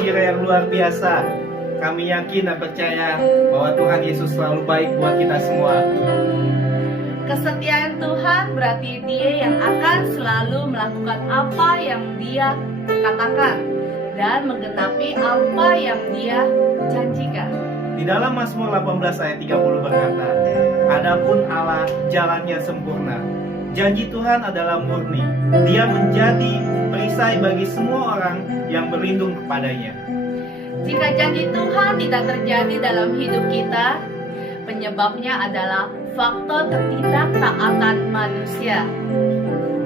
Jira yang luar biasa. Kami yakin dan percaya bahwa Tuhan Yesus selalu baik buat kita semua. Kesetiaan Tuhan berarti Dia yang akan selalu melakukan apa yang Dia katakan dan menggenapi apa yang Dia janjikan. Di dalam Mazmur 18 ayat 30 berkata, "Adapun Allah jalannya sempurna. Janji Tuhan adalah murni. Dia menjadi perisai bagi semua orang yang berlindung kepadanya." Jika janji Tuhan tidak terjadi dalam hidup kita, penyebabnya adalah faktor ketidaktaatan manusia.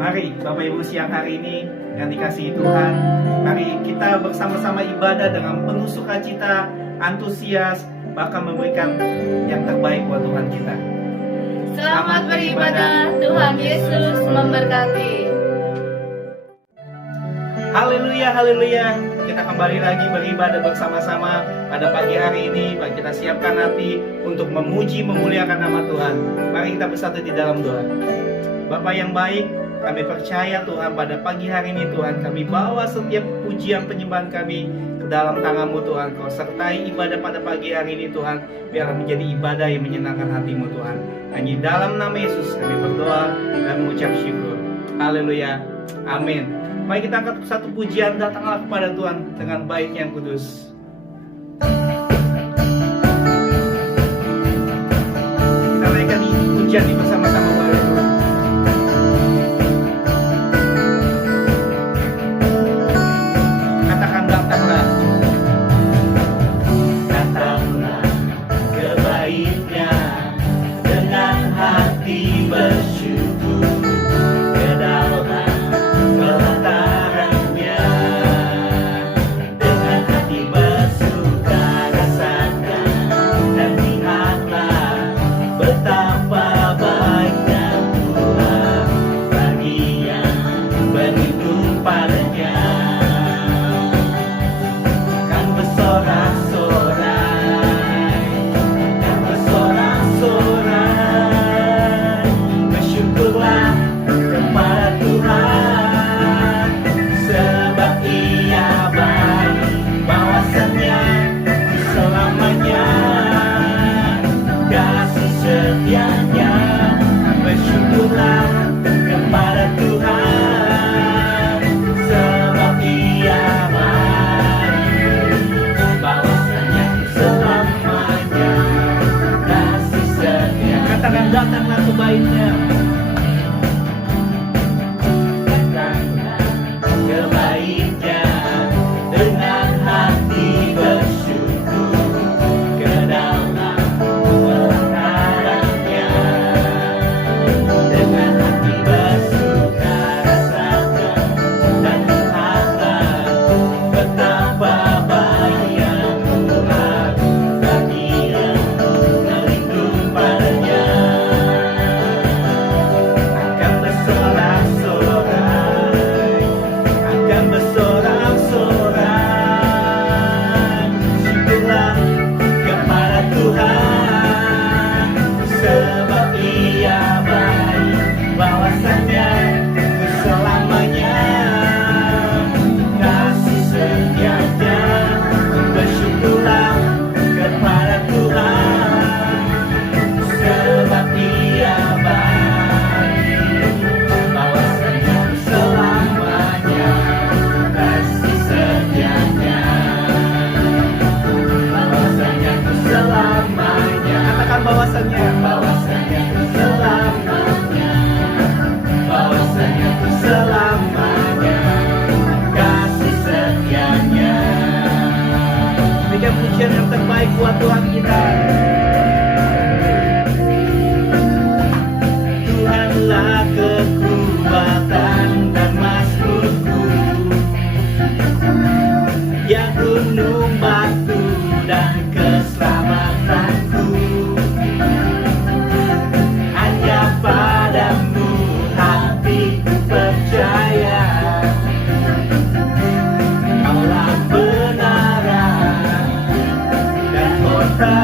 Mari Bapak Ibu siang hari ini yang dikasihi Tuhan, mari kita bersama-sama ibadah dengan penuh sukacita, antusias, bahkan memberikan yang terbaik buat Tuhan kita. Selamat beribadah, Tuhan Yesus memberkati. Haleluya, haleluya. Kita kembali lagi beribadah bersama-sama pada pagi hari ini. Mari kita siapkan hati untuk memuji, memuliakan nama Tuhan. Mari kita bersatu di dalam doa. Bapa yang baik, kami percaya Tuhan pada pagi hari ini Tuhan, kami bawa setiap pujian penyembahan kami ke dalam tangan-Mu Tuhan. Kau sertai ibadah pada pagi hari ini Tuhan, biarlah menjadi ibadah yang menyenangkan hati-Mu Tuhan. Hanya dalam nama Yesus kami berdoa dan mengucap syukur. Haleluya, amin. Mari kita angkat satu pujian, datanglah kepada Tuhan dengan baik yang kudus. Kita naikkan pujian ini bersama-sama boleh Tuhan. Katakan datanglah. Datanglah ke baitnya dengan hati bersyukur. Datanglah ke baitnya. Datanglah ke baitnya dengan hati bersyukur, ke dalam pelatarannya dengan hati bersuka rasakan dan lihatlah betapa baiknya Tuhan bagi yang berlindung padanya. Pujian yang terbaik buat Tuhan kita. Tuhanlah kekuatan dan mazmurku, ya gunung batu dan keselamatanku. Hanya padamu hatiku percaya, Kaulah benaran dan kota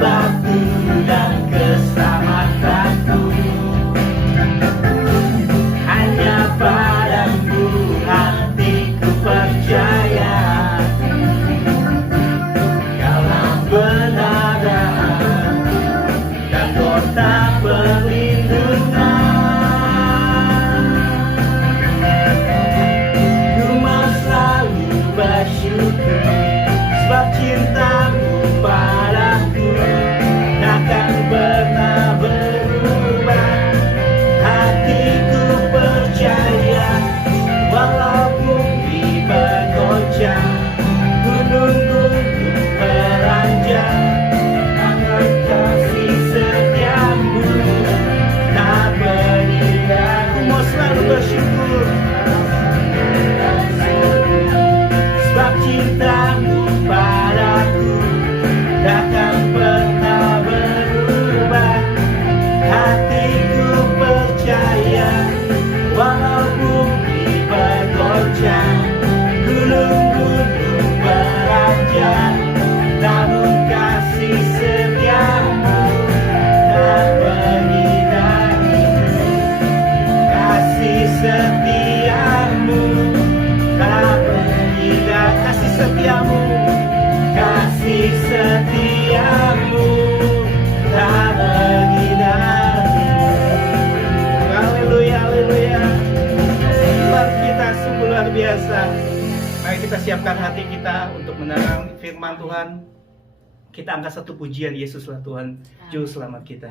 sembahku dan keselamatanku. Hanya padamu hatiku percaya, Kaulah kebenaran dan kota perlindungan. Ku mau selalu bersyukur sebab cintamu padaku takkan pernah berubah. Hatiku percaya walau bumi bergoncang, gunung-gunung beranjak, tangan kasih setiamu tak berhingga. Ku mau selalu bersyukur sebab cintamu padaku takkan pernah berubah. Hatiku percaya walau bumi bergoncang, gunung-gunung beranjak, namun kasih setiamu tak berhingga. Kasih setiamu tak berhingga. Kasih setiamu, kasih setiamu tak berhingga. Haleluya, haleluya. Tuhan kita sungguh luar biasa. Mari kita siapkan hati kita untuk mendengar firman Tuhan. Kita angkat satu pujian, Yesuslah Tuhan, Juru Selamat kita.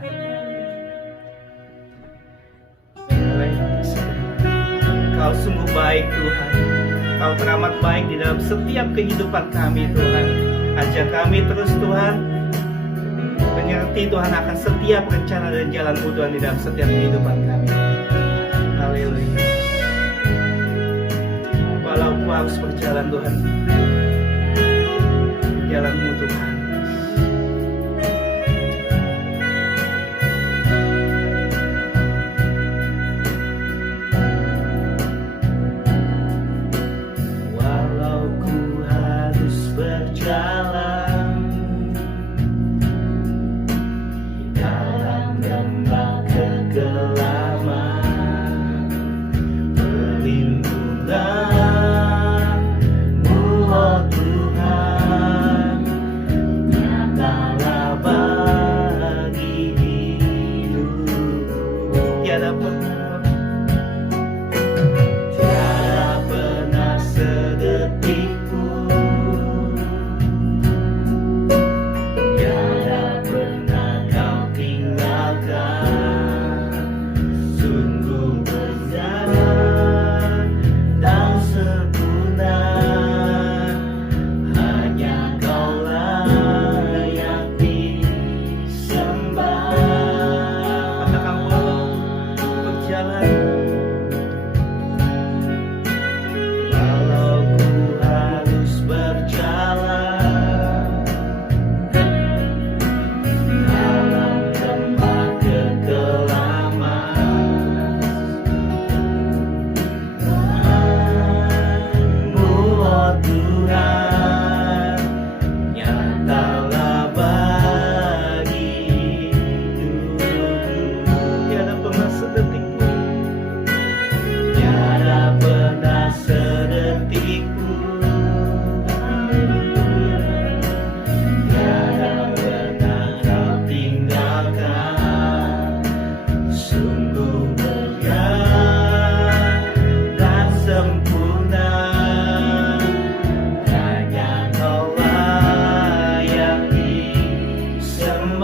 Kau sungguh baik Tuhan. Kau teramat baik di dalam setiap kehidupan kami Tuhan. Ajak kami terus Tuhan mengerti Tuhan akan setiap rencana dan jalan-Mu Tuhan di dalam setiap kehidupan kami. Haleluya. Walau ku harus berjalan Tuhan, jalan-Mu Tuhan. Walau ku harus berjalan dalam lembah kegelapan, perlindungan-Mu oh Tuhan nyatalah bagi hidupku. Tiada pernah sedetik pun, tiada pernah Kau tinggalkan. Sungguh benar dan sempurna, hanya Kaulah yang disembah. Katakan walau berjalan, walau ku harus berjalan dalam lembah kekelaman, Mu oh Tuhan nyatalah bagi hidupku. Tiada pernah sedetik pun, tiada pernah sedetik pun, tiada pernah Kau tinggalkan. Sungguh benar dan sempurna, hanya Kaulah yang disembah.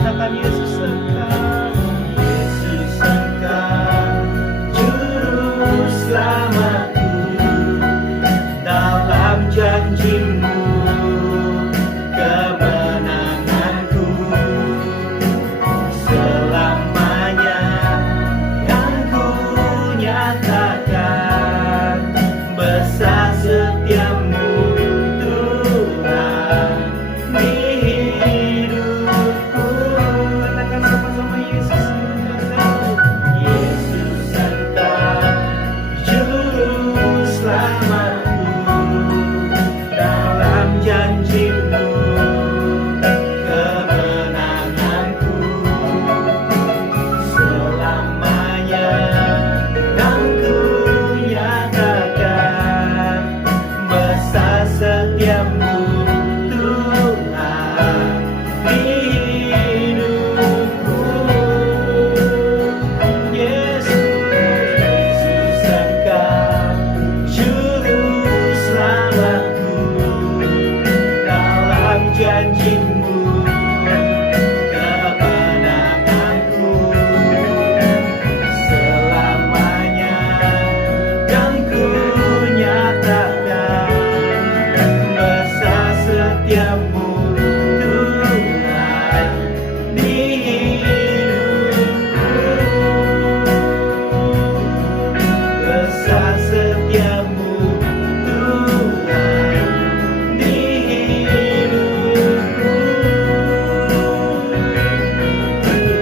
Katakan Yesus Engkau, Yesus Engkau Juru Selamatku. Dalam janji-Mu kemenanganku, selamanya yang ku nyatakan besar setiamu Tuhan di di hidupku. Yesus Engkau juru selamatku, dalam janji-Mu kemenanganku selamanya, dan ku nyatakan besar setiamu Tuhan di hidupku. Besar setiamu Tuhan di hidupku.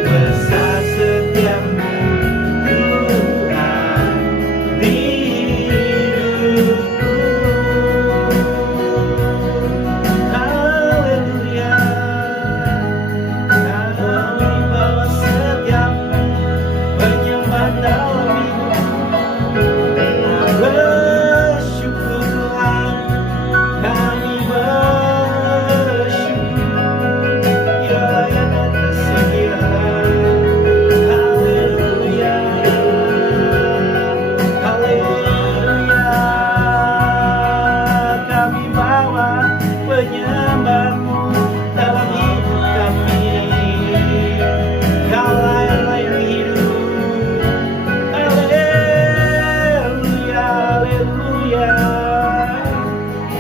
Besar setiamu Tuhan di hidupku. Haleluya. Kami bawa setiap penyembahan dalam hidup. Bersyukur Tuhan, kami bersyukur. Ya yang atas segala. Haleluya. Haleluya. Kami bawa penyembahan-Mu dalam hidup kami. Kaulah yang hidup. Haleluya, haleluya.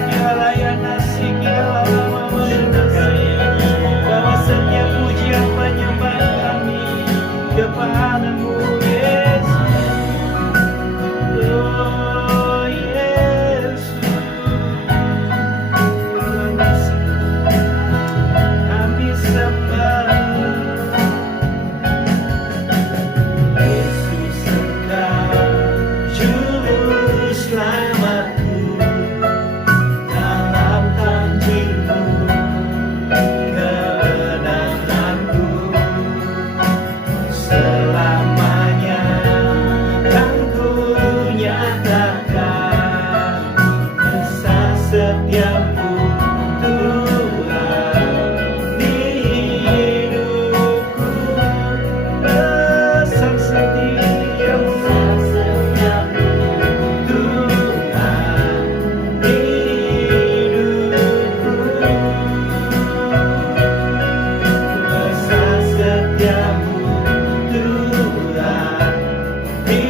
Dialah yang asik, dialah lama mendengar. Bawa setiap pujian penyembahan kami kepadamu, Yesus. Oh, Yesus. Dialah asik, kami sembah. Yesus Engkau juru selamatku, dalam janji-Mu kemenanganku selamanya, kan ku nyatakan besar setiamu Tuhan di hidupku. Besar setiamu Tuhan di hidupku. Besar setiamu Tuhan di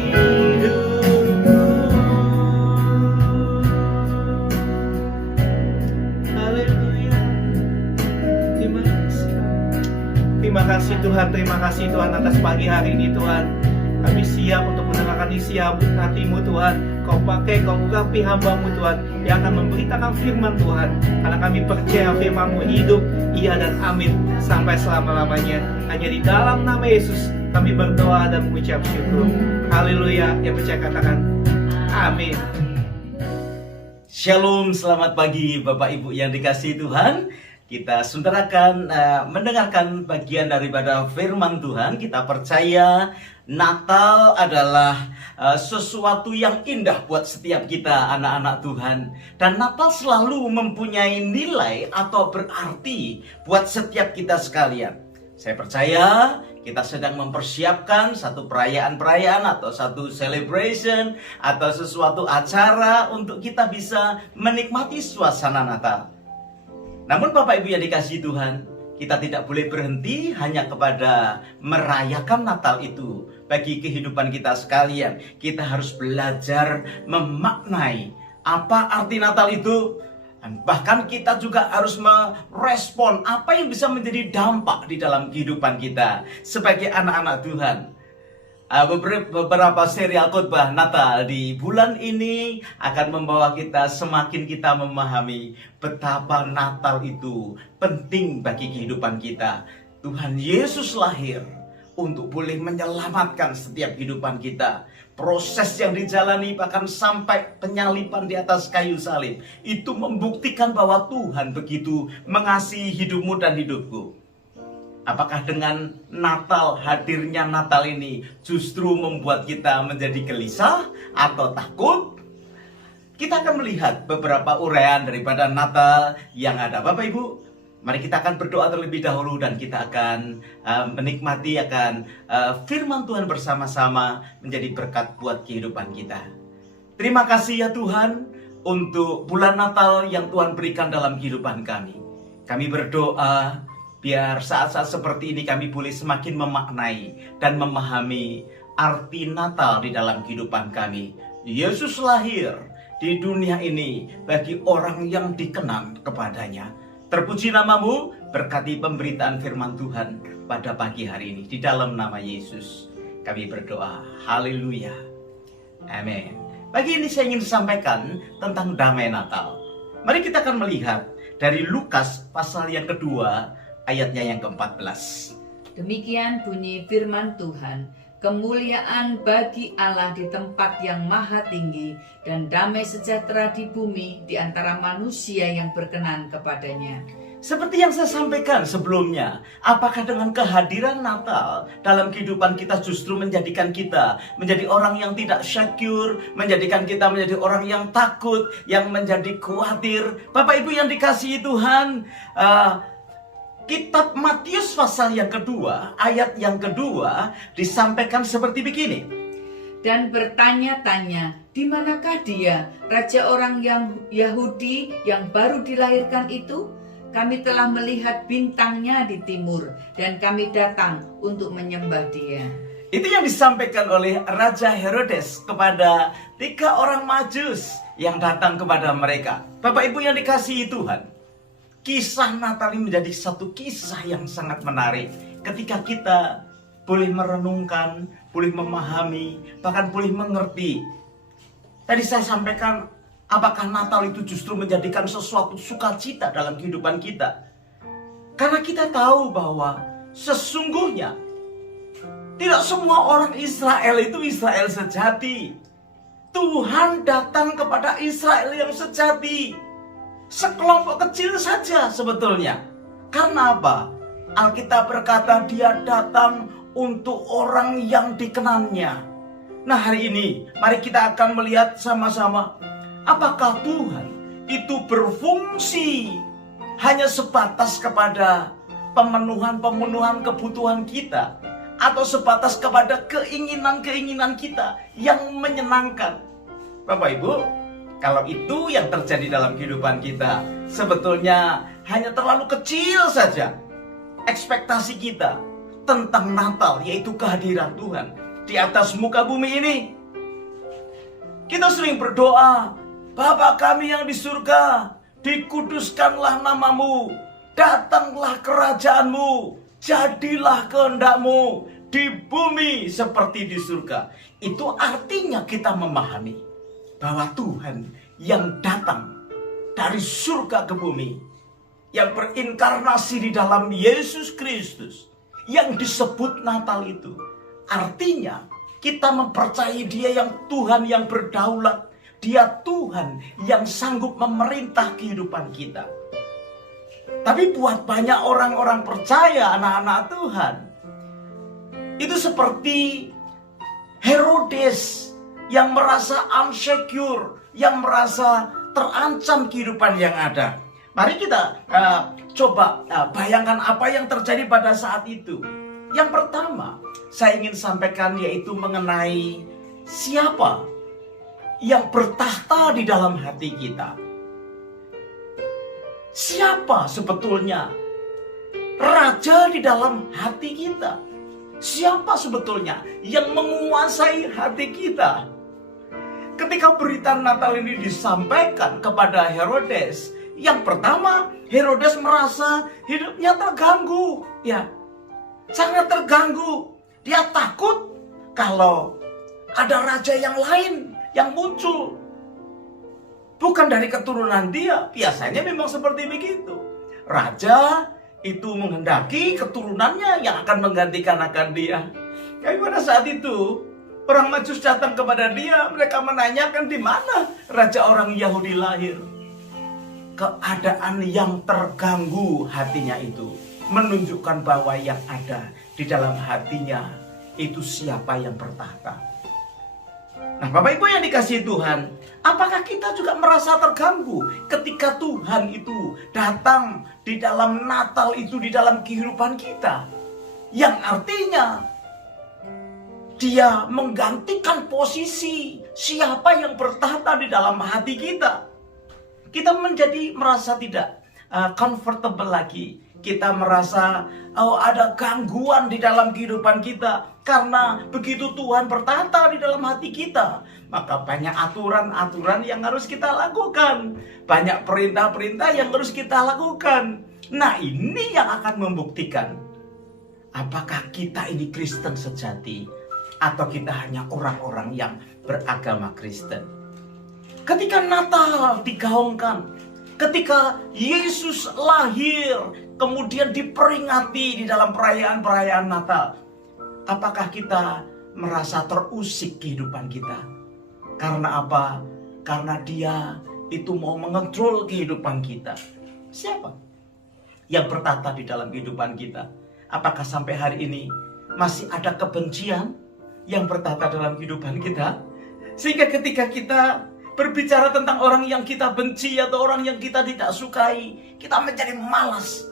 hidupku. Haleluya. Terima kasih. Terima kasih Tuhan, terima kasih Tuhan atas pagi hari ini Tuhan. Kami siap untuk mendengarkan isi hati-Mu Tuhan. Kau pakai, Kau urapi hamba-Mu Tuhan, yang akan memberitakan firman Tuhan. Karena kami percaya firman-Mu hidup, iya dan amin sampai selama-lamanya. Hanya di dalam nama Yesus kami berdoa dan mengucap syukur. Haleluya. Yang percaya katakan amin. Shalom, selamat pagi Bapak Ibu yang dikasihi Tuhan. Kita sebentar akan mendengarkan bagian daripada firman Tuhan. Kita percaya Natal adalah sesuatu yang indah buat setiap kita anak-anak Tuhan. Dan Natal selalu mempunyai nilai atau berarti buat setiap kita sekalian. Saya percaya kita sedang mempersiapkan satu perayaan-perayaan atau satu celebration atau sesuatu acara untuk kita bisa menikmati suasana Natal. Namun Bapak Ibu yang dikasihi Tuhan, kita tidak boleh berhenti hanya kepada merayakan Natal itu. Bagi kehidupan kita sekalian, kita harus belajar memaknai apa arti Natal itu. Dan bahkan kita juga harus merespon apa yang bisa menjadi dampak di dalam kehidupan kita sebagai anak-anak Tuhan. Beberapa serial khotbah Natal di bulan ini akan membawa semakin kita memahami betapa Natal itu penting bagi kehidupan kita. Tuhan Yesus lahir untuk boleh menyelamatkan setiap kehidupan kita. Proses yang dijalani bahkan sampai penyaliban di atas kayu salib itu membuktikan bahwa Tuhan begitu mengasihi hidupmu dan hidupku. Apakah dengan Natal, hadirnya Natal ini justru membuat kita menjadi gelisah atau takut? Kita akan melihat beberapa uraian daripada Natal yang ada. Bapak Ibu, Mari kita akan berdoa terlebih dahulu dan kita akan menikmati akan firman Tuhan bersama-sama menjadi berkat buat kehidupan kita. Terima kasih ya Tuhan untuk bulan Natal yang Tuhan berikan dalam kehidupan kami. Kami berdoa biar saat-saat seperti ini kami boleh semakin memaknai dan memahami arti Natal di dalam kehidupan kami. Yesus lahir di dunia ini bagi orang yang dikenan kepadanya. Terpuji namamu, berkati pemberitaan firman Tuhan pada pagi hari ini. Di dalam nama Yesus kami berdoa. Haleluya. Amin. Pagi ini saya ingin sampaikan tentang damai Natal. Mari kita akan melihat dari Lukas pasal yang kedua ayatnya yang ke-14. Demikian bunyi firman Tuhan. Kemuliaan bagi Allah di tempat yang maha tinggi dan damai sejahtera di bumi di antara manusia yang berkenan kepadanya. Seperti yang saya sampaikan sebelumnya, apakah dengan kehadiran Natal dalam kehidupan kita justru menjadikan kita menjadi orang yang tidak syukur, menjadikan kita menjadi orang yang takut, yang menjadi khawatir? Bapak Ibu yang dikasihi Tuhan, Kitab Matius pasal yang kedua, ayat yang kedua disampaikan seperti begini. Dan bertanya-tanya, di manakah dia, raja orang yang Yahudi yang baru dilahirkan itu? Kami telah melihat bintangnya di timur, dan kami datang untuk menyembah dia. Itu yang disampaikan oleh Raja Herodes kepada 3 orang Majus yang datang kepada mereka. Bapak Ibu yang dikasihi Tuhan, kisah Natal ini menjadi satu kisah yang sangat menarik ketika kita boleh merenungkan, boleh memahami, bahkan boleh mengerti. Tadi saya sampaikan, apakah Natal itu justru menjadikan sesuatu sukacita dalam kehidupan kita? Karena kita tahu bahwa sesungguhnya tidak semua orang Israel itu Israel sejati. Tuhan datang kepada Israel yang sejati. Sekelompok kecil saja sebetulnya. Karena apa? Alkitab berkata dia datang untuk orang yang dikenannya. Nah hari ini mari kita akan melihat sama-sama, apakah Tuhan itu berfungsi hanya sebatas kepada pemenuhan kebutuhan kita, atau sebatas kepada keinginan-keinginan kita yang menyenangkan? Bapak Ibu, kalau itu yang terjadi dalam kehidupan kita, sebetulnya hanya terlalu kecil saja ekspektasi kita tentang Natal, yaitu kehadiran Tuhan di atas muka bumi ini. Kita sering berdoa, Bapa kami yang di surga, dikuduskanlah namamu, datanglah kerajaanmu, jadilah kehendakmu di bumi seperti di surga. Itu artinya kita memahami bahwa Tuhan yang datang dari surga ke bumi, yang berinkarnasi di dalam Yesus Kristus, yang disebut Natal itu, artinya kita mempercayai dia yang Tuhan yang berdaulat, dia Tuhan yang sanggup memerintah kehidupan kita. Tapi buat banyak orang-orang percaya, anak-anak Tuhan, itu seperti Herodes yang merasa insecure, yang merasa terancam kehidupan yang ada. Mari kita coba bayangkan apa yang terjadi pada saat itu. Yang pertama, saya ingin sampaikan yaitu mengenai siapa yang bertahta di dalam hati kita. Siapa sebetulnya raja di dalam hati kita? Siapa sebetulnya yang menguasai hati kita? Ketika berita Natal ini disampaikan kepada Herodes, yang pertama Herodes merasa hidupnya terganggu, ya, sangat terganggu. Dia takut kalau ada raja yang lain yang muncul, bukan dari keturunan dia. Biasanya memang seperti begitu. Raja itu menghendaki keturunannya yang akan menggantikan akan dia. Tapi pada saat itu orang Majus datang kepada dia, mereka menanyakan di mana raja orang Yahudi lahir. Keadaan yang terganggu hatinya itu menunjukkan bahwa yang ada di dalam hatinya itu siapa yang bertahta. Nah, Bapak Ibu yang dikasihi Tuhan, apakah kita juga merasa terganggu ketika Tuhan itu datang di dalam Natal itu, di dalam kehidupan kita? Yang artinya Dia menggantikan posisi siapa yang bertahta di dalam hati kita. Kita menjadi merasa tidak comfortable lagi. Kita merasa ada gangguan di dalam kehidupan kita. Karena begitu Tuhan bertahta di dalam hati kita, maka banyak aturan-aturan yang harus kita lakukan. Banyak perintah-perintah yang harus kita lakukan. Nah, ini yang akan membuktikan apakah kita ini Kristen sejati atau kita hanya orang-orang yang beragama Kristen. Ketika Natal digaungkan, ketika Yesus lahir, kemudian diperingati di dalam perayaan-perayaan Natal, apakah kita merasa terusik kehidupan kita? Karena apa? Karena Dia itu mau mengontrol kehidupan kita. Siapa yang bertata di dalam kehidupan kita? Apakah sampai hari ini masih ada kebencian yang bertata dalam kehidupan kita? Sehingga ketika kita berbicara tentang orang yang kita benci atau orang yang kita tidak sukai, kita menjadi malas,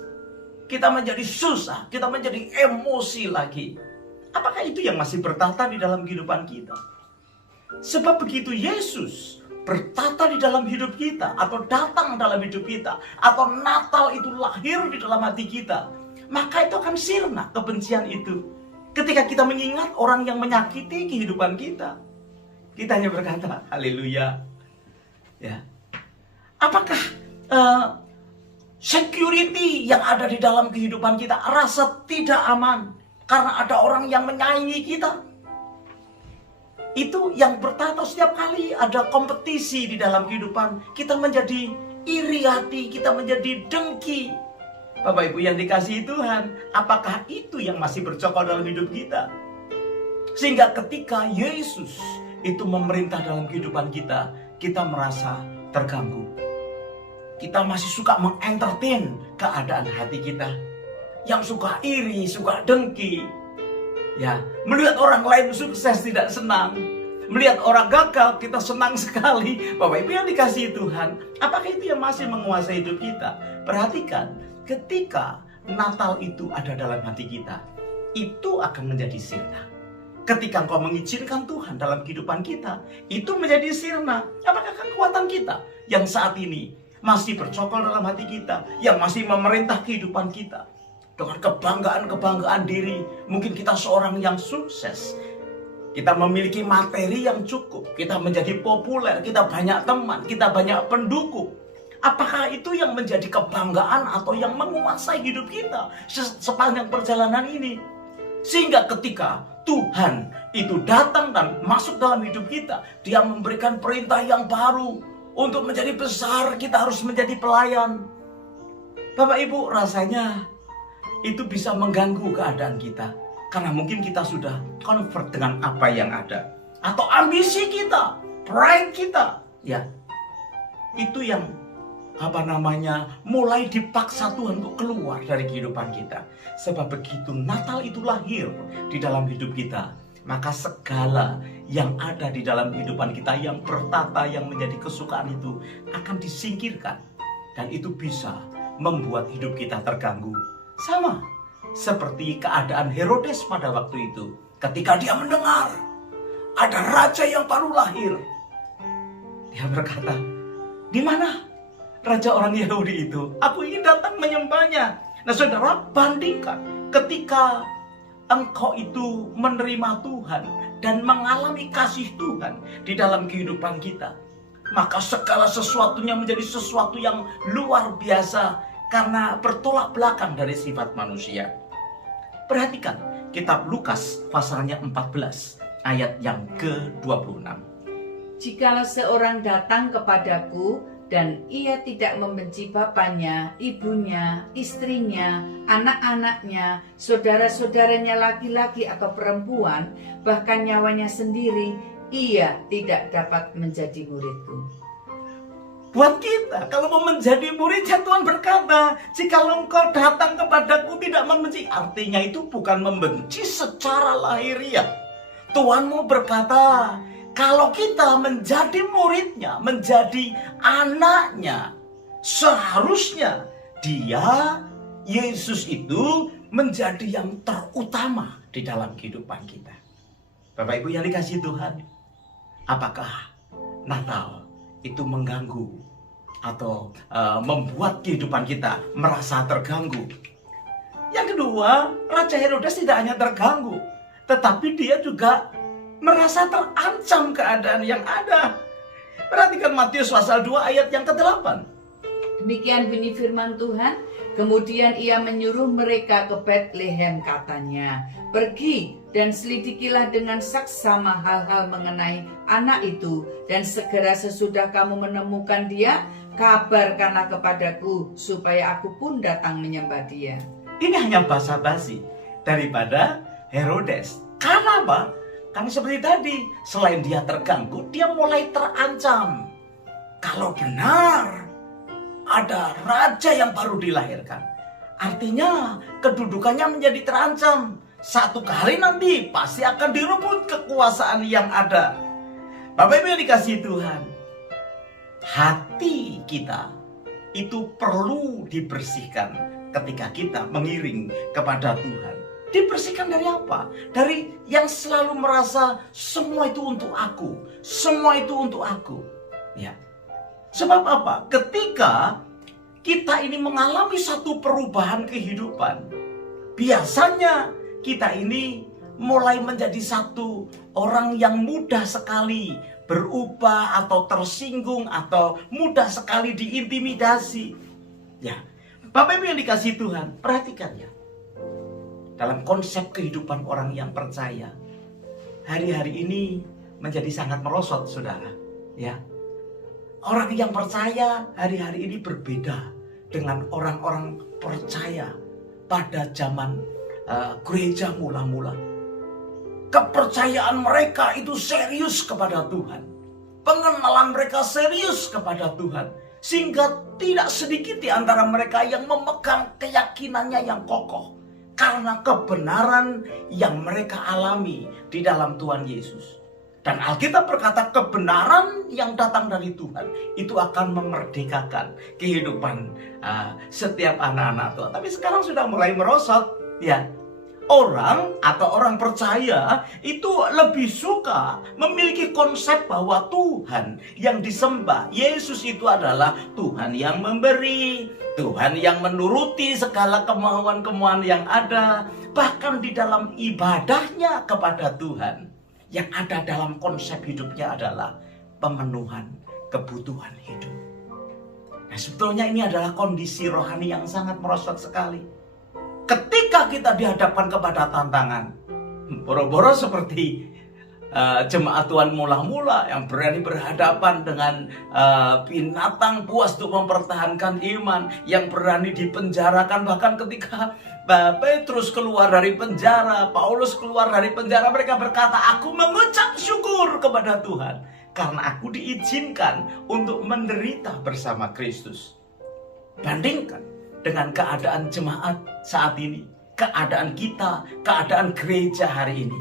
kita menjadi susah, kita menjadi emosi lagi. Apakah itu yang masih bertata di dalam kehidupan kita? Sebab begitu Yesus bertata di dalam hidup kita, atau datang dalam hidup kita, atau Natal itu lahir di dalam hati kita, maka itu akan sirna kebencian itu. Ketika kita mengingat orang yang menyakiti kehidupan kita, kita hanya berkata, haleluya. Ya. Apakah security yang ada di dalam kehidupan kita rasa tidak aman karena ada orang yang menyaingi kita? Itu yang bertata setiap kali ada kompetisi di dalam kehidupan, kita menjadi iri hati, kita menjadi dengki. Bapak Ibu yang dikasihi Tuhan, apakah itu yang masih bercokol dalam hidup kita? Sehingga ketika Yesus itu memerintah dalam kehidupan kita, kita merasa terganggu. Kita masih suka mengentertain keadaan hati kita, yang suka iri, suka dengki. Ya, melihat orang lain sukses tidak senang, melihat orang gagal kita senang sekali. Bapak Ibu yang dikasihi Tuhan, apakah itu yang masih menguasai hidup kita? Perhatikan, ketika Natal itu ada dalam hati kita, itu akan menjadi sirna. Ketika engkau mengizinkan Tuhan dalam kehidupan kita, itu menjadi sirna. Apakah kekuatan kita yang saat ini masih bercokol dalam hati kita, yang masih memerintah kehidupan kita, dengan kebanggaan-kebanggaan diri? Mungkin kita seorang yang sukses, kita memiliki materi yang cukup, kita menjadi populer, kita banyak teman, kita banyak pendukung. Apakah itu yang menjadi kebanggaan atau yang menguasai hidup kita sepanjang perjalanan ini? Sehingga ketika Tuhan itu datang dan masuk dalam hidup kita, Dia memberikan perintah yang baru. Untuk menjadi besar, kita harus menjadi pelayan. Bapak Ibu, rasanya itu bisa mengganggu keadaan kita. Karena mungkin kita sudah convert dengan apa yang ada. Atau ambisi kita, pride kita. Ya, itu yang mulai dipaksa Tuhan untuk keluar dari kehidupan kita. Sebab begitu Natal itu lahir di dalam hidup kita, maka segala yang ada di dalam kehidupan kita yang bertata, yang menjadi kesukaan itu akan disingkirkan. Dan itu bisa membuat hidup kita terganggu. Sama seperti keadaan Herodes pada waktu itu. Ketika dia mendengar ada raja yang baru lahir, dia berkata, "Di mana raja orang Yahudi itu? Aku ingin datang menyembahnya." Nah saudara, bandingkan ketika engkau itu menerima Tuhan dan mengalami kasih Tuhan di dalam kehidupan kita, maka segala sesuatunya menjadi sesuatu yang luar biasa karena bertolak belakang dari sifat manusia. Perhatikan kitab Lukas pasalnya 14 ayat yang ke-26. Jikalau seorang datang kepadaku dan ia tidak membenci bapaknya, ibunya, istrinya, anak-anaknya, saudara-saudaranya laki-laki atau perempuan, bahkan nyawanya sendiri, ia tidak dapat menjadi muridku. Buat kita, kalau mau menjadi muridnya, Tuhan berkata, jikalau engkau datang kepadaku tidak membenci, artinya itu bukan membenci secara lahiriah. Tuhan mau berkata, Kalau kita menjadi muridnya, menjadi anaknya, seharusnya dia, Yesus itu menjadi yang terutama di dalam kehidupan kita. Bapak Ibu yang dikasihi Tuhan, apakah Natal itu mengganggu atau membuat kehidupan kita merasa terganggu? Yang kedua, Raja Herodes tidak hanya terganggu, tetapi dia juga merasa terancam keadaan yang ada. Perhatikan Matius pasal 2 ayat yang ke-8. Demikian bunyi firman Tuhan. Kemudian ia menyuruh mereka ke Betlehem, katanya, pergi dan selidikilah dengan saksama hal-hal mengenai anak itu, dan segera sesudah kamu menemukan dia, kabarkanlah kepadaku supaya aku pun datang menyembah dia. Ini hanya basa-basi daripada Herodes. Karena apa? Karena seperti tadi, selain dia terganggu, dia mulai terancam. Kalau benar ada raja yang baru dilahirkan, artinya kedudukannya menjadi terancam. Satu kali nanti pasti akan direbut kekuasaan yang ada. Bapak Ibu yang dikasihi Tuhan, hati kita itu perlu dibersihkan ketika kita mengiring kepada Tuhan. Dibersihkan dari apa? Dari yang selalu merasa semua itu untuk aku, semua itu untuk aku. Ya. Sebab apa? Ketika kita ini mengalami satu perubahan kehidupan, biasanya kita ini mulai menjadi satu orang yang mudah sekali berubah atau tersinggung atau mudah sekali diintimidasi. Ya, Bapak Ibu yang dikasihi Tuhan, perhatikan ya. Dalam konsep kehidupan orang yang percaya, hari-hari ini menjadi sangat merosot, saudara. Ya, orang yang percaya hari-hari ini berbeda dengan orang-orang percaya pada zaman gereja mula-mula. Kepercayaan mereka itu serius kepada Tuhan. Pengenalan mereka serius kepada Tuhan. Sehingga tidak sedikit di antara mereka yang memegang keyakinannya yang kokoh. Karena kebenaran yang mereka alami di dalam Tuhan Yesus. Dan Alkitab berkata kebenaran yang datang dari Tuhan itu akan memerdekakan kehidupan setiap anak-anak Tuhan. Tapi sekarang sudah mulai merosot, ya. Orang atau orang percaya itu lebih suka memiliki konsep bahwa Tuhan yang disembah, Yesus itu adalah Tuhan yang memberi, Tuhan yang menuruti segala kemauan-kemauan yang ada. Bahkan di dalam ibadahnya kepada Tuhan, yang ada dalam konsep hidupnya adalah pemenuhan kebutuhan hidup. Nah, sebetulnya ini adalah kondisi rohani yang sangat merosot sekali. Ketika kita dihadapkan kepada tantangan, boro-boro seperti jemaat Tuhan mula-mula yang berani berhadapan dengan binatang buas untuk mempertahankan iman, yang berani dipenjarakan, bahkan ketika Petrus keluar dari penjara, Paulus keluar dari penjara, mereka berkata, aku mengucap syukur kepada Tuhan karena aku diizinkan untuk menderita bersama Kristus. Bandingkan dengan keadaan jemaat saat ini, keadaan kita, keadaan gereja hari ini.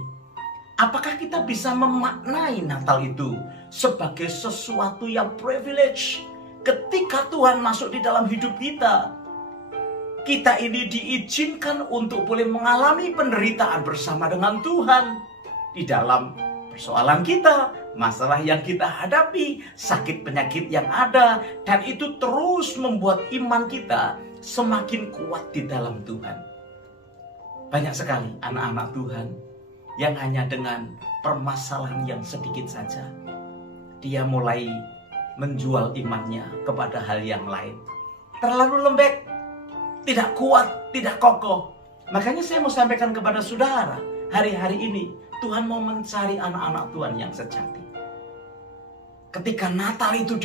Apakah kita bisa memaknai Natal itu sebagai sesuatu yang privilege? Ketika Tuhan masuk di dalam hidup kita, kita ini diizinkan untuk boleh mengalami penderitaan bersama dengan Tuhan. Di dalam persoalan kita, masalah yang kita hadapi, sakit penyakit yang ada, dan itu terus membuat iman kita semakin kuat di dalam Tuhan. Banyak sekali anak-anak Tuhan yang hanya dengan permasalahan yang sedikit saja, dia mulai menjual imannya kepada hal yang lain. Terlalu lembek, tidak kuat, tidak kokoh. Makanya saya mau sampaikan kepada saudara, hari-hari ini Tuhan mau mencari anak-anak Tuhan yang sejati. Ketika Natal itu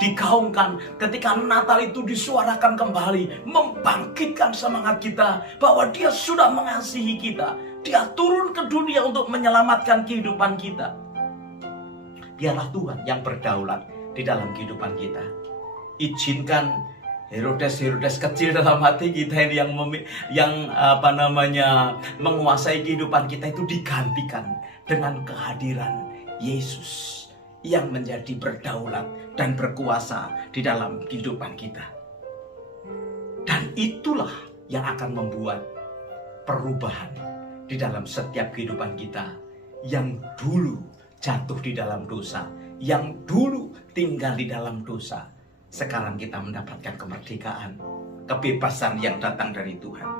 digaungkan, ketika Natal itu disuarakan kembali, membangkitkan semangat kita bahwa Dia sudah mengasihi kita. Dia turun ke dunia untuk menyelamatkan kehidupan kita. Biarlah Tuhan yang berdaulat di dalam kehidupan kita. Izinkan Herodes kecil dalam hati kita ini yang menguasai kehidupan kita itu digantikan dengan kehadiran Yesus yang menjadi berdaulat dan berkuasa di dalam kehidupan kita. Dan itulah yang akan membuat perubahan di dalam setiap kehidupan kita yang dulu jatuh di dalam dosa, yang dulu tinggal di dalam dosa. Sekarang kita mendapatkan kemerdekaan, kebebasan yang datang dari Tuhan.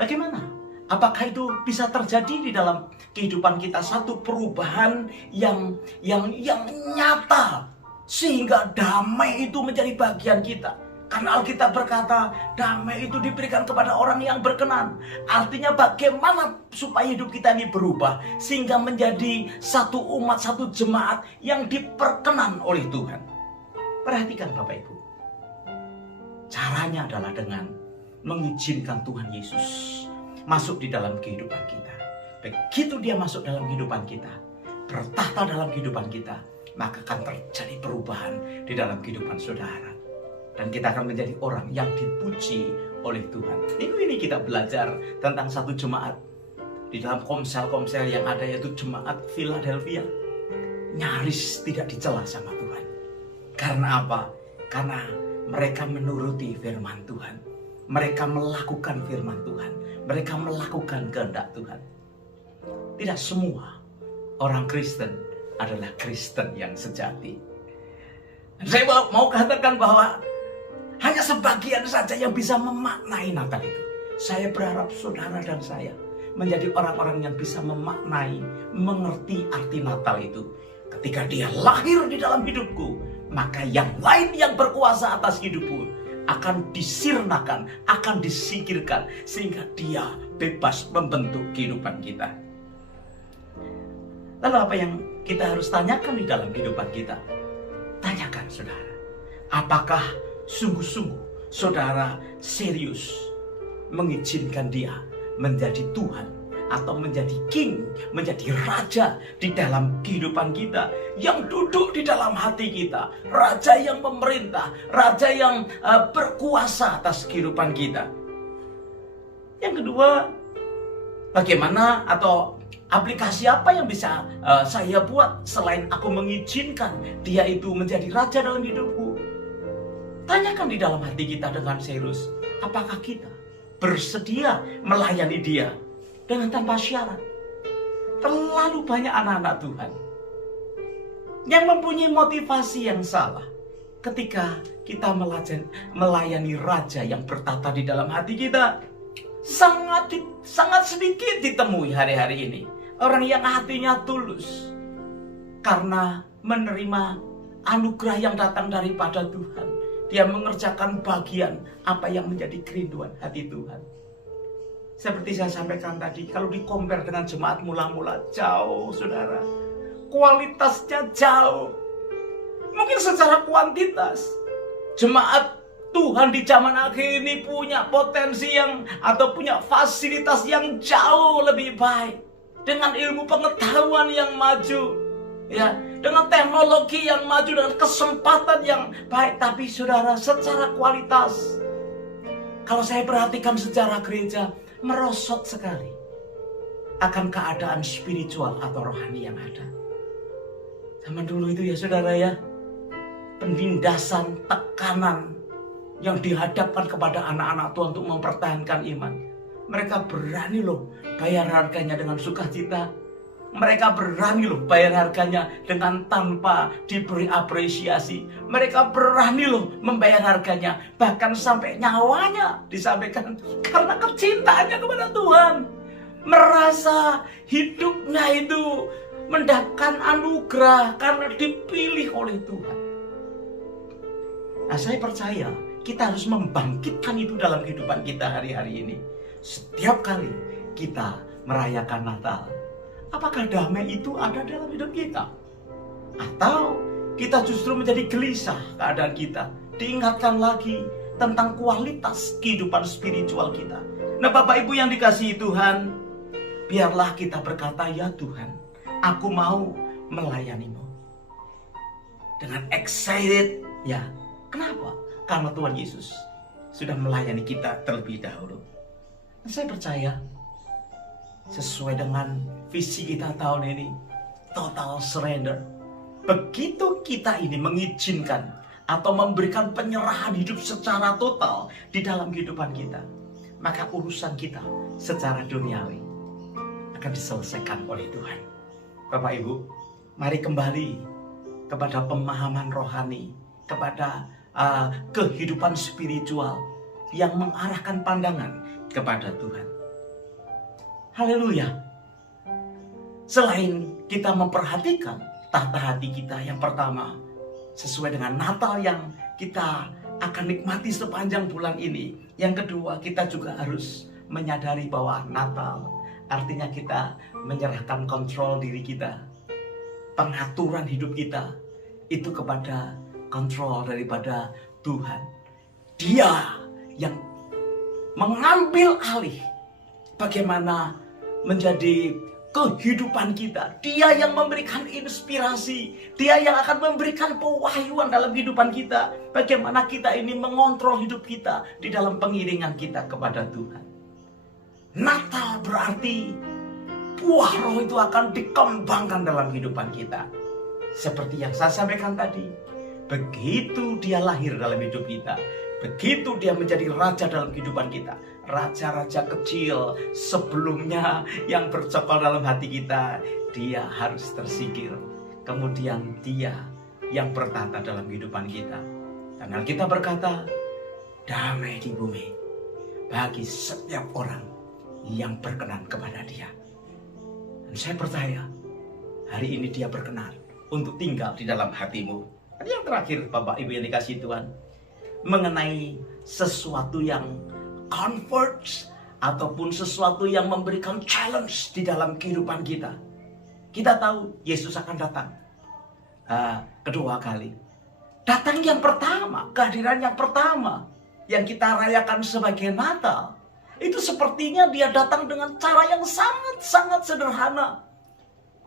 Bagaimana? Apakah itu bisa terjadi di dalam kehidupan kita, satu perubahan yang nyata sehingga damai itu menjadi bagian kita? Karena Alkitab berkata damai itu diberikan kepada orang yang berkenan. Artinya bagaimana supaya hidup kita ini berubah sehingga menjadi satu umat, satu jemaat yang diperkenan oleh Tuhan. Perhatikan Bapak Ibu. Caranya adalah dengan mengizinkan Tuhan Yesus masuk di dalam kehidupan kita. Begitu dia masuk dalam kehidupan kita, bertahta dalam kehidupan kita, maka akan terjadi perubahan di dalam kehidupan saudara. Dan kita akan menjadi orang yang dipuji oleh Tuhan. Minggu ini kita belajar tentang satu jemaat. Di dalam komsel-komsel yang ada, yaitu jemaat Philadelphia. Nyaris tidak dicela sama Tuhan. Karena apa? Karena mereka menuruti firman Tuhan. Mereka melakukan firman Tuhan. Mereka melakukan kehendak Tuhan. Tidak semua orang Kristen adalah Kristen yang sejati. Saya mau katakan bahwa hanya sebagian saja yang bisa memaknai Natal itu. Saya berharap saudara dan saya menjadi orang-orang yang bisa memaknai, mengerti arti Natal itu. Ketika dia lahir di dalam hidupku, maka yang lain yang berkuasa atas hidupku akan disirnakan, akan disingkirkan, sehingga dia bebas membentuk kehidupan kita. Lalu apa yang kita harus tanyakan di dalam kehidupan kita? Tanyakan saudara, apakah sungguh-sungguh saudara serius mengizinkan dia menjadi Tuhan atau menjadi king, menjadi raja di dalam kehidupan kita, yang duduk di dalam hati kita, raja yang memerintah, raja yang berkuasa atas kehidupan kita. Yang kedua, bagaimana atau aplikasi apa yang bisa saya buat selain aku mengizinkan dia itu menjadi raja dalam hidupku? Tanyakan di dalam hati kita dengan serius, apakah kita bersedia melayani dia dengan tanpa syarat? Terlalu banyak anak-anak Tuhan yang mempunyai motivasi yang salah ketika kita melayani raja yang bertata di dalam hati kita. Sangat sedikit ditemui hari-hari ini orang yang hatinya tulus karena menerima anugerah yang datang daripada Tuhan. Dia mengerjakan bagian apa yang menjadi kerinduan hati Tuhan. Seperti saya sampaikan tadi, kalau di-compare dengan jemaat mula-mula, jauh saudara. Kualitasnya jauh. Mungkin secara kuantitas, jemaat Tuhan di zaman akhir ini punya potensi atau punya fasilitas yang jauh lebih baik. Dengan ilmu pengetahuan yang maju. Ya, dengan teknologi yang maju, dengan kesempatan yang baik. Tapi saudara, secara kualitas, kalau saya perhatikan sejarah gereja, merosot sekali akan keadaan spiritual atau rohani yang ada. Zaman dulu itu ya saudara ya, penindasan, tekanan yang dihadapkan kepada anak-anak Tuhan untuk mempertahankan iman. Mereka berani loh bayar harganya dengan sukacita. Mereka berani loh bayar harganya dengan tanpa diberi apresiasi. Mereka berani loh membayar harganya, bahkan sampai nyawanya disampaikan karena kecintaannya kepada Tuhan. Merasa hidupnya itu mendapatkan anugerah karena dipilih oleh Tuhan. Nah, saya percaya kita harus membangkitkan itu dalam kehidupan kita hari-hari ini. Setiap kali kita merayakan Natal, apakah damai itu ada dalam hidup kita? Atau kita justru menjadi gelisah keadaan kita? Diingatkan lagi tentang kualitas kehidupan spiritual kita. Nah Bapak Ibu yang dikasihi Tuhan, biarlah kita berkata, ya Tuhan, aku mau melayanimu. Dengan excited, ya. Kenapa? Karena Tuhan Yesus sudah melayani kita terlebih dahulu. Dan saya percaya, sesuai dengan visi kita tahun ini, total surrender. Begitu kita ini mengizinkan atau memberikan penyerahan hidup secara total di dalam kehidupan kita, maka urusan kita secara duniawi akan diselesaikan oleh Tuhan. Bapak Ibu, mari kembali kepada pemahaman rohani, kepada kehidupan spiritual yang mengarahkan pandangan kepada Tuhan. Haleluya. Selain kita memperhatikan tata hati kita yang pertama, sesuai dengan Natal yang kita akan nikmati sepanjang bulan ini. Yang kedua, kita juga harus menyadari bahwa Natal artinya kita menyerahkan kontrol diri kita, pengaturan hidup kita itu kepada kontrol daripada Tuhan. Dia yang mengambil alih bagaimana menjadi kehidupan kita. Dia yang memberikan inspirasi. Dia yang akan memberikan pewahyuan dalam kehidupan kita. Bagaimana kita ini mengontrol hidup kita di dalam pengiringan kita kepada Tuhan. Natal berarti buah roh itu akan dikembangkan dalam kehidupan kita. Seperti yang saya sampaikan tadi, begitu dia lahir dalam hidup kita, begitu dia menjadi raja dalam kehidupan kita, raja-raja kecil sebelumnya yang bercokol dalam hati kita, dia harus tersingkir. Kemudian dia yang bertata dalam kehidupan kita. Dan Alkitab berkata, damai di bumi bagi setiap orang yang berkenan kepada dia. Dan saya percaya hari ini dia berkenan untuk tinggal di dalam hatimu. Dan yang terakhir, Bapak Ibu yang dikasihi Tuhan, mengenai sesuatu yang comforts ataupun sesuatu yang memberikan challenge di dalam kehidupan kita. Kita tahu Yesus akan datang kedua kali. Datang yang pertama, kehadiran yang pertama yang kita rayakan sebagai Natal, itu sepertinya dia datang dengan cara yang sangat-sangat sederhana.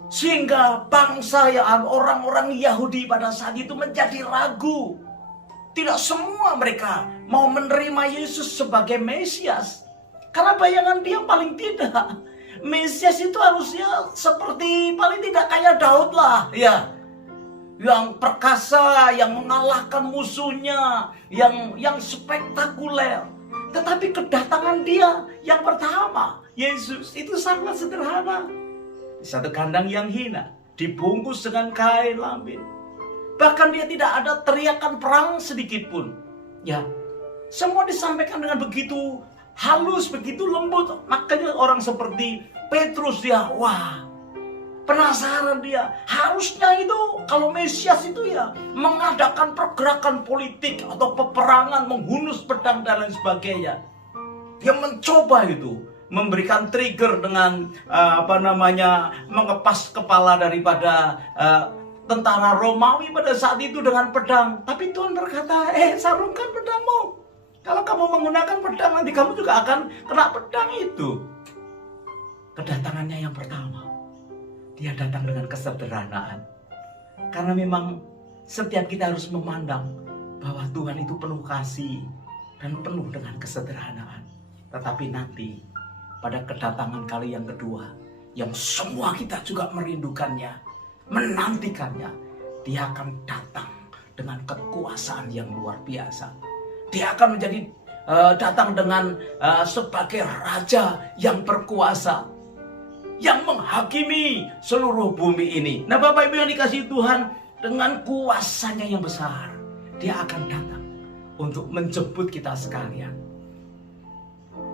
Sehingga bangsa orang-orang Yahudi pada saat itu menjadi ragu. Tidak semua mereka mau menerima Yesus sebagai Mesias. Karena bayangan dia paling tidak, Mesias itu harusnya seperti paling tidak kayak Daud lah, ya. Yang perkasa, yang mengalahkan musuhnya, yang spektakuler. Tetapi kedatangan dia yang pertama, Yesus, itu sangat sederhana. Di satu kandang yang hina, dibungkus dengan kain lambin. Bahkan dia tidak ada teriakan perang sedikit pun. Ya, semua disampaikan dengan begitu halus, begitu lembut. Makanya orang seperti Petrus dia, wah, penasaran dia. Harusnya itu kalau Mesias itu ya mengadakan pergerakan politik atau peperangan, menghunus pedang dan lain sebagainya. Dia mencoba itu memberikan trigger dengan mengepas kepala daripada tentara Romawi pada saat itu dengan pedang. Tapi Tuhan berkata, sarungkan pedangmu. Kalau kamu menggunakan pedang, nanti kamu juga akan kena pedang itu. Kedatangannya yang pertama, dia datang dengan kesederhanaan. Karena memang setiap kita harus memandang bahwa Tuhan itu penuh kasih dan penuh dengan kesederhanaan. Tetapi nanti pada kedatangan kali yang kedua, yang semua kita juga merindukannya, menantikannya, dia akan datang dengan kekuasaan yang luar biasa. Dia akan menjadi datang dengan sebagai raja yang berkuasa, yang menghakimi seluruh bumi ini. Nah, Bapak Ibu yang dikasihi Tuhan, dengan kuasanya yang besar, dia akan datang untuk menjemput kita sekalian.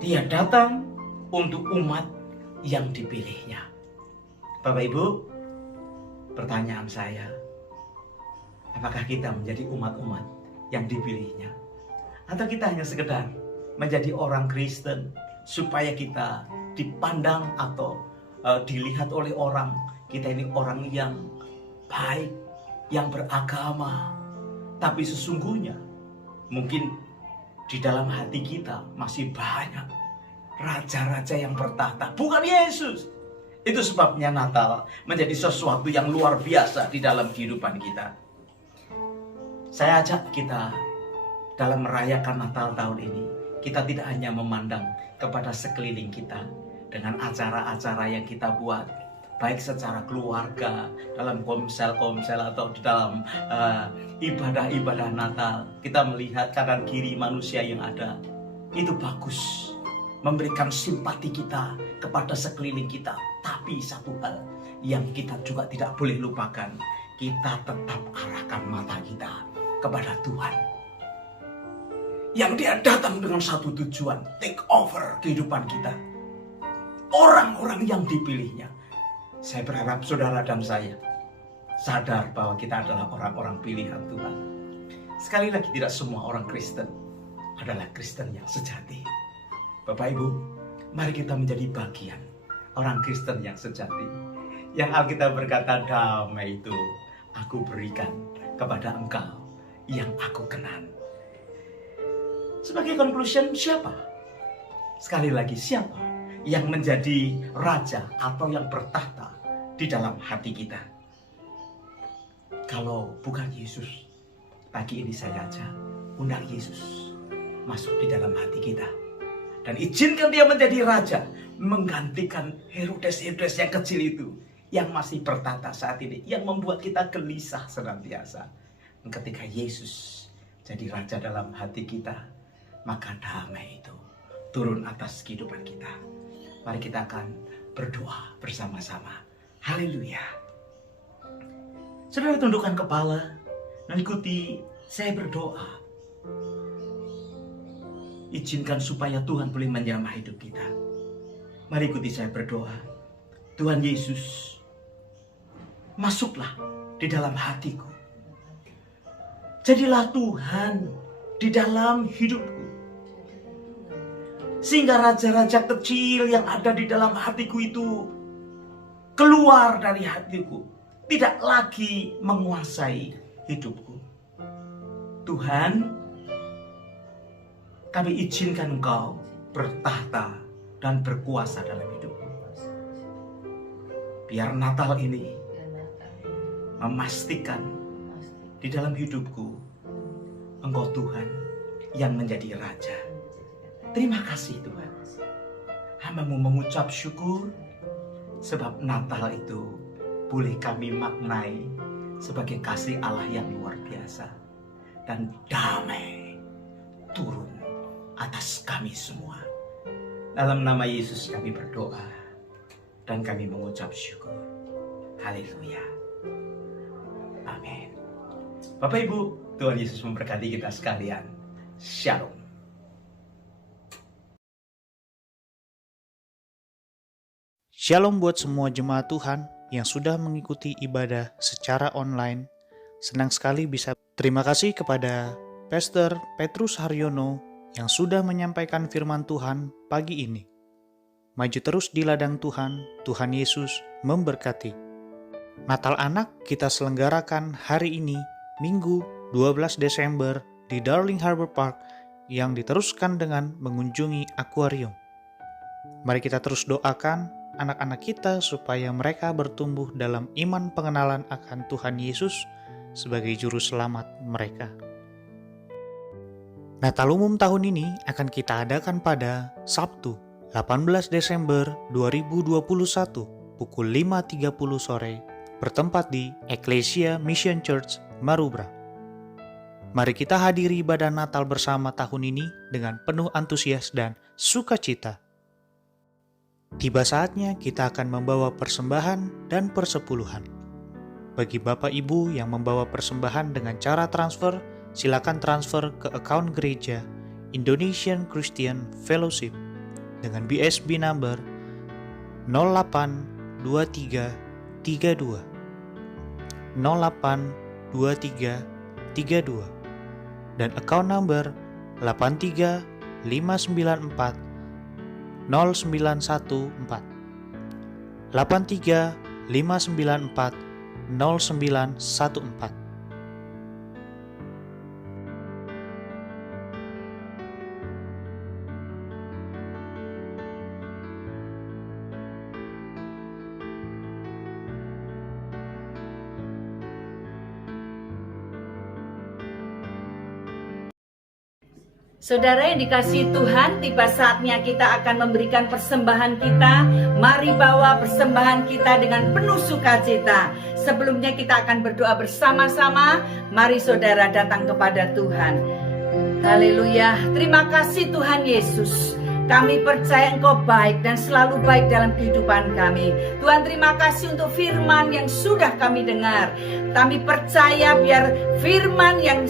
Dia datang untuk umat yang dipilihnya. Bapak Ibu, pertanyaan saya, apakah kita menjadi umat-umat yang dipilihnya? Atau kita hanya sekedar menjadi orang Kristen supaya kita dipandang atau dilihat oleh orang, kita ini orang yang baik, yang beragama. Tapi sesungguhnya mungkin di dalam hati kita masih banyak raja-raja yang bertahta, bukan Yesus. Itu sebabnya Natal menjadi sesuatu yang luar biasa di dalam kehidupan kita. Saya ajak kita dalam merayakan Natal tahun ini, kita tidak hanya memandang kepada sekeliling kita dengan acara-acara yang kita buat, baik secara keluarga, dalam komsel-komsel atau di dalam ibadah-ibadah Natal, kita melihat kanan kiri manusia yang ada. Itu bagus, memberikan simpati kita kepada sekeliling kita. Tapi satu hal yang kita juga tidak boleh lupakan, kita tetap arahkan mata kita kepada Tuhan. Yang Dia datang dengan satu tujuan, take over kehidupan kita. Orang-orang yang dipilihnya. Saya berharap saudara dan saya sadar bahwa kita adalah orang-orang pilihan Tuhan. Sekali lagi, tidak semua orang Kristen adalah Kristen yang sejati. Bapak Ibu, mari kita menjadi bagian orang Kristen yang sejati. Yang Alkitab berkata, damai itu aku berikan kepada engkau yang aku kenal. Sebagai conclusion, siapa? Sekali lagi, siapa yang menjadi raja atau yang bertahta di dalam hati kita? Kalau bukan Yesus, pagi ini saya ajak undang Yesus masuk di dalam hati kita. Dan izinkan Dia menjadi raja, menggantikan Herodes-Herodes yang kecil itu, yang masih bertata saat ini, yang membuat kita gelisah senantiasa. Dan ketika Yesus jadi raja dalam hati kita, maka damai itu turun atas kehidupan kita. Mari kita akan berdoa bersama-sama. Haleluya. Saudara tundukkan kepala dan ikuti saya berdoa. Izinkan supaya Tuhan boleh menjamah hidup kita. Mari ikuti saya berdoa. Tuhan Yesus, masuklah di dalam hatiku. Jadilah Tuhan di dalam hidupku. Sehingga raja-raja kecil yang ada di dalam hatiku itu keluar dari hatiku, tidak lagi menguasai hidupku. Tuhan, kami izinkan Engkau bertahta dan berkuasa dalam hidupku. Biar Natal ini memastikan di dalam hidupku Engkau Tuhan yang menjadi Raja. Terima kasih Tuhan. Hamba-Mu mengucap syukur sebab Natal itu boleh kami maknai sebagai kasih Allah yang luar biasa. Dan damai turun atas kami semua. Dalam nama Yesus kami berdoa dan kami mengucap syukur. Haleluya. Amin. Bapak Ibu, Tuhan Yesus memberkati kita sekalian. Shalom. Shalom buat semua jemaat Tuhan yang sudah mengikuti ibadah secara online. Senang sekali bisa terima kasih kepada Pastor Petrus Haryono yang sudah menyampaikan firman Tuhan pagi ini. Maju terus di ladang Tuhan, Tuhan Yesus memberkati. Natal anak kita selenggarakan hari ini, Minggu 12 Desember di Darling Harbour Park yang diteruskan dengan mengunjungi akuarium. Mari kita terus doakan anak-anak kita supaya mereka bertumbuh dalam iman pengenalan akan Tuhan Yesus sebagai juru selamat mereka. Natal umum tahun ini akan kita adakan pada Sabtu 18 Desember 2021 pukul 5.30 sore bertempat di Ecclesia Mission Church Marubra. Mari kita hadiri ibadah Natal bersama tahun ini dengan penuh antusias dan sukacita. Tiba saatnya kita akan membawa persembahan dan persepuluhan. Bagi Bapak Ibu yang membawa persembahan dengan cara transfer, silakan transfer ke account gereja Indonesian Christian Fellowship dengan BSB number 082332 082332 dan account number 83594 0914 83594 0914. Saudara yang dikasihi Tuhan, tiba saatnya kita akan memberikan persembahan kita. Mari bawa persembahan kita dengan penuh sukacita. Sebelumnya kita akan berdoa bersama-sama. Mari saudara datang kepada Tuhan. Haleluya. Terima kasih Tuhan Yesus. Kami percaya Engkau baik dan selalu baik dalam kehidupan kami. Tuhan, terima kasih untuk firman yang sudah kami dengar. Kami percaya biar firman yang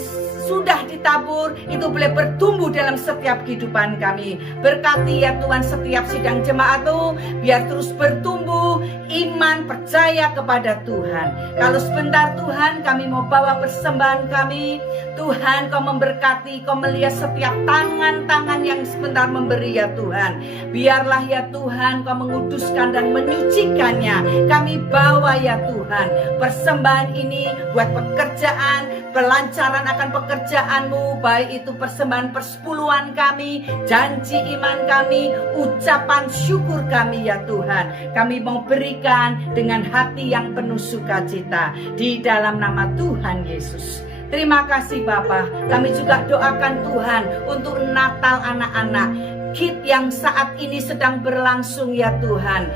sudah ditabur itu boleh bertumbuh dalam setiap kehidupan kami. Berkati ya Tuhan setiap sidang jemaat-Mu, biar terus bertumbuh iman percaya kepada Tuhan. Kalau sebentar Tuhan kami mau bawa persembahan kami, Tuhan Kau memberkati, Kau melihat setiap tangan-tangan yang sebentar memberi ya Tuhan. Biarlah ya Tuhan Kau menguduskan dan menyucikannya. Kami bawa ya Tuhan persembahan ini buat pekerjaan, pelancaran akan pekerjaan-Mu, baik itu persembahan persepuluhan kami, janji iman kami, ucapan syukur kami ya Tuhan. Kami mau berikan dengan hati yang penuh sukacita di dalam nama Tuhan Yesus. Terima kasih Bapa. Kami juga doakan Tuhan untuk Natal anak-anak, KID yang saat ini sedang berlangsung ya Tuhan.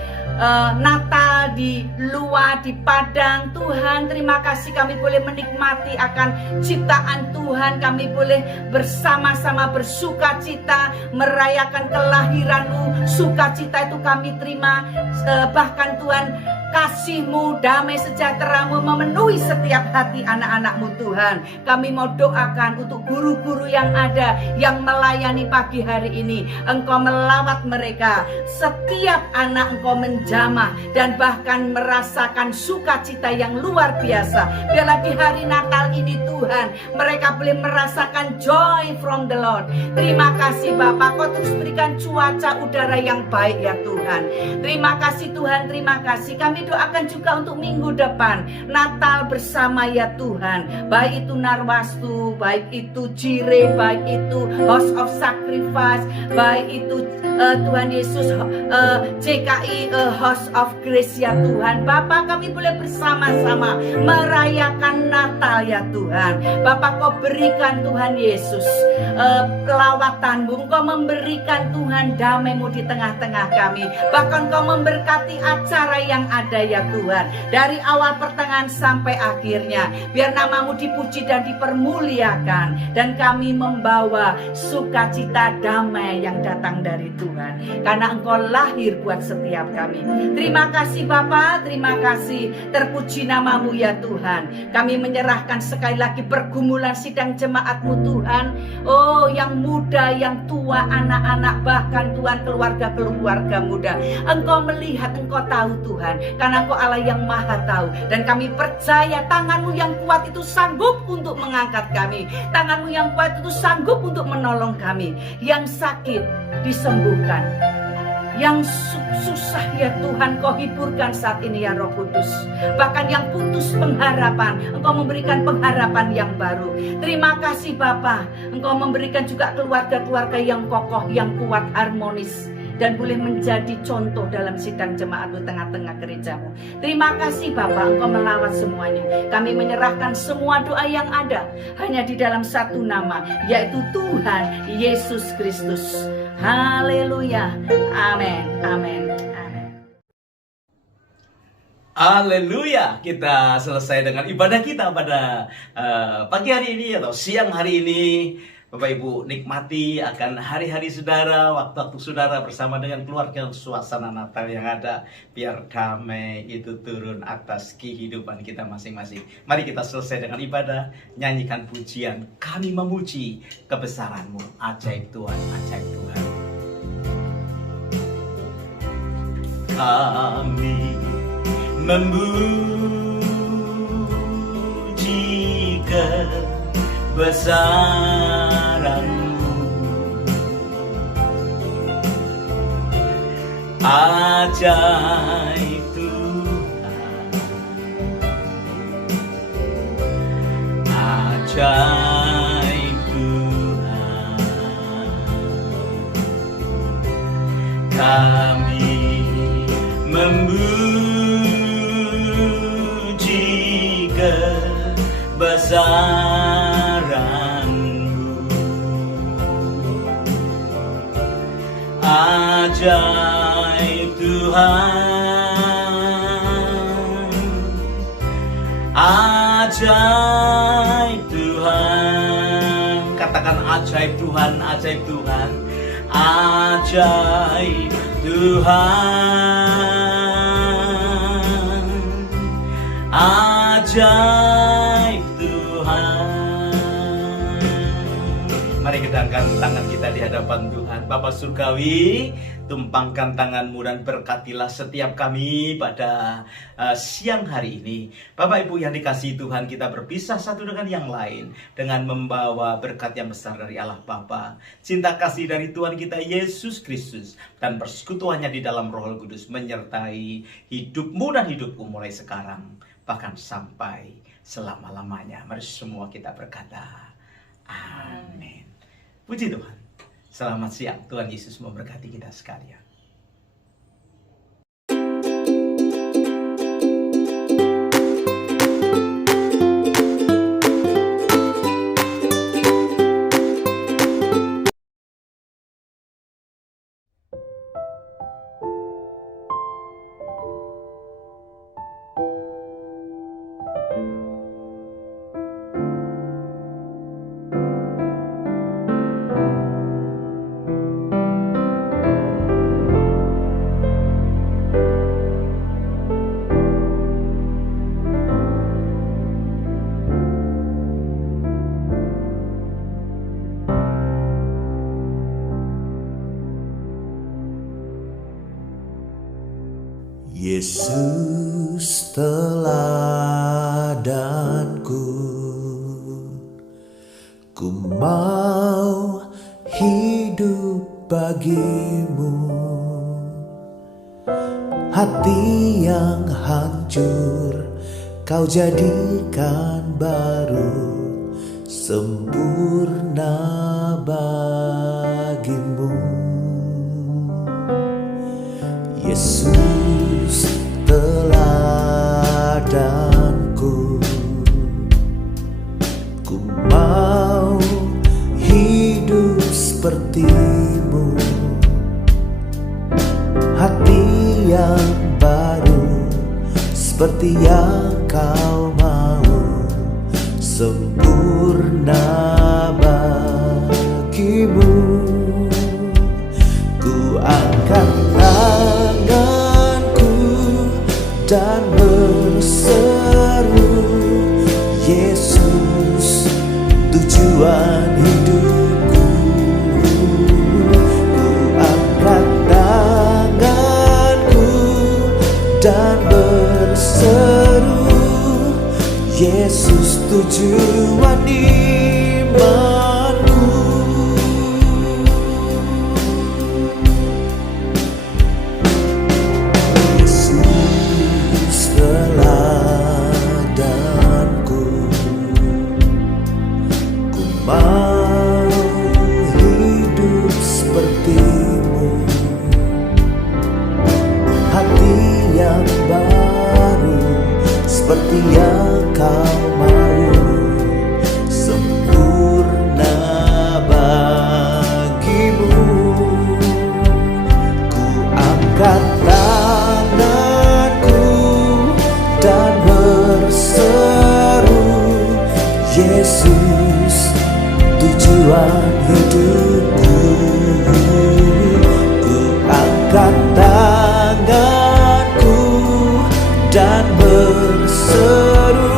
Natal di luar, di Padang, Tuhan terima kasih kami boleh menikmati akan ciptaan Tuhan. Kami boleh bersama-sama bersukacita merayakan kelahiran-Mu. Sukacita itu kami terima, bahkan Tuhan kasih-Mu, damai sejahtera-Mu memenuhi setiap hati anak-anak-Mu Tuhan. Kami mau doakan untuk guru-guru yang ada, yang melayani pagi hari ini. Engkau melawat mereka, setiap anak Engkau menjamah dan bahkan merasakan sukacita yang luar biasa. Biarlah di hari Natal ini Tuhan, mereka boleh merasakan joy from the Lord. Terima kasih Bapak, Kau terus berikan cuaca udara yang baik ya Tuhan. Terima kasih Tuhan, terima kasih. Kami doakan juga untuk minggu depan Natal bersama ya Tuhan, baik itu Narwastu, baik itu Jire, baik itu House of Sacrifice, baik itu Tuhan Yesus CKI House of Grace ya Tuhan. Bapak kami boleh bersama-sama merayakan Natal ya Tuhan. Bapak Kau berikan Tuhan Yesus lawatan-Mu, Kau memberikan Tuhan damai-Mu di tengah-tengah kami. Bahkan Kau memberkati acara yang ada ya Tuhan, dari awal pertengahan sampai akhirnya. Biar nama-Mu dipuji dan dipermuliakan, dan kami membawa sukacita damai yang datang dari Tuhan, karena Engkau lahir buat setiap kami. Terima kasih Bapa, terima kasih, terpuji nama-Mu ya Tuhan. Kami menyerahkan sekali lagi pergumulan sidang jemaat-Mu Tuhan. Oh, yang muda, yang tua, anak-anak, bahkan Tuhan keluarga-keluarga muda. Engkau melihat, Engkau tahu Tuhan, karena Engkau Allah yang maha tahu. Dan kami percaya tangan-Mu yang kuat itu sanggup untuk mengangkat kami. Tangan-Mu yang kuat itu sanggup untuk menolong kami. Yang sakit disembuhkan, yang susah ya Tuhan Kau hiburkan saat ini ya Roh Kudus. Bahkan yang putus pengharapan, Engkau memberikan pengharapan yang baru. Terima kasih Bapa, Engkau memberikan juga keluarga-keluarga yang kokoh, yang kuat, harmonis, dan boleh menjadi contoh dalam sidang jemaat-Mu tengah-tengah gereja-Mu. Terima kasih Bapa, Engkau melawat semuanya. Kami menyerahkan semua doa yang ada hanya di dalam satu nama, yaitu Tuhan Yesus Kristus. Haleluya. Amin. Amin. Amin. Haleluya. Kita selesai dengan ibadah kita pada pagi hari ini atau siang hari ini. Bapak Ibu nikmati akan hari-hari saudara, waktu-waktu saudara bersama dengan keluarga, suasana Natal yang ada. Biar damai itu turun atas kehidupan kita masing-masing. Mari kita selesai dengan ibadah, nyanyikan pujian. Kami memuji kebesaran-Mu, ajaib Tuhan, ajaib Tuhan. Kami memuji kebesaran-Mu, ajaib Tuhan, ajaib Tuhan. Kami memuji kebesaran-Mu, ajaib Tuhan, ajaib Tuhan. Katakan ajaib Tuhan, ajaib Tuhan, ajaib Tuhan, ajaib Tuhan. Mari kita angkat tangan kita di hadapan Tuhan. Bapa Surgawi, tumpangkan tanganmu dan berkatilah setiap kami pada siang hari ini. Bapak Ibu yang dikasihi Tuhan, kita berpisah satu dengan yang lain dengan membawa berkat yang besar dari Allah Bapa, cinta kasih dari Tuhan kita Yesus Kristus, dan persekutuannya di dalam Roh Kudus menyertai hidupmu dan hidupku mulai sekarang bahkan sampai selama-lamanya. Mari semua kita berkata amin. Puji Tuhan. Selamat siang, Tuhan Yesus memberkati kita sekalian. Yesus teladanku, ku mau hidup bagimu. Hati yang hancur kau jadikan baru, sempurna bagimu. Yesus teladanku, ku mau hidup sepertimu. Hati yang baru seperti yang kau mau, sempurna bagimu. Ku angkat tanganku dan berseru, Yesus tujuan hidupku. Ku angkat tanganku dan berseru, Yesus tujuan imanku. Yesus teladanku, ku mau hidup sepertimu. Hati yang baru seperti yang kau mau, sempurna bagimu. Ku angkat tanganku dan berseru, Yesus tujuan hidupku. Ku angkat tanganku dan berseru,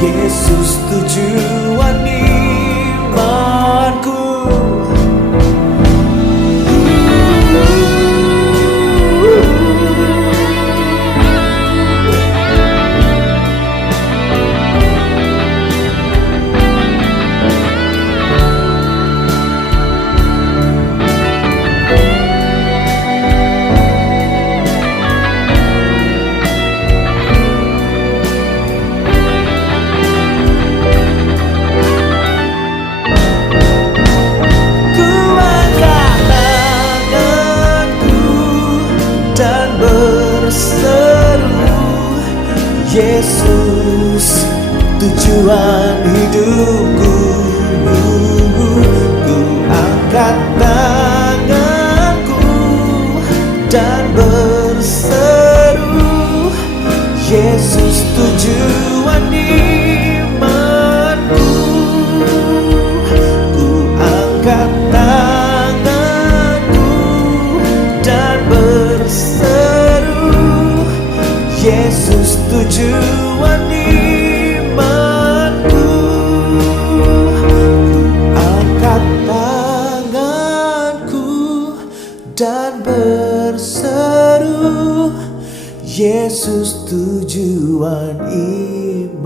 Yesus tujuan imanku. Yesus tujuan hidupku. Ku angkat tanganku dan berseru, Yesus tujuan imanku. Ku angkat tanganku dan berseru, Yesus tujuan imanku. Ku angkat tanganku dan berseru, Yesus tujuan imanku.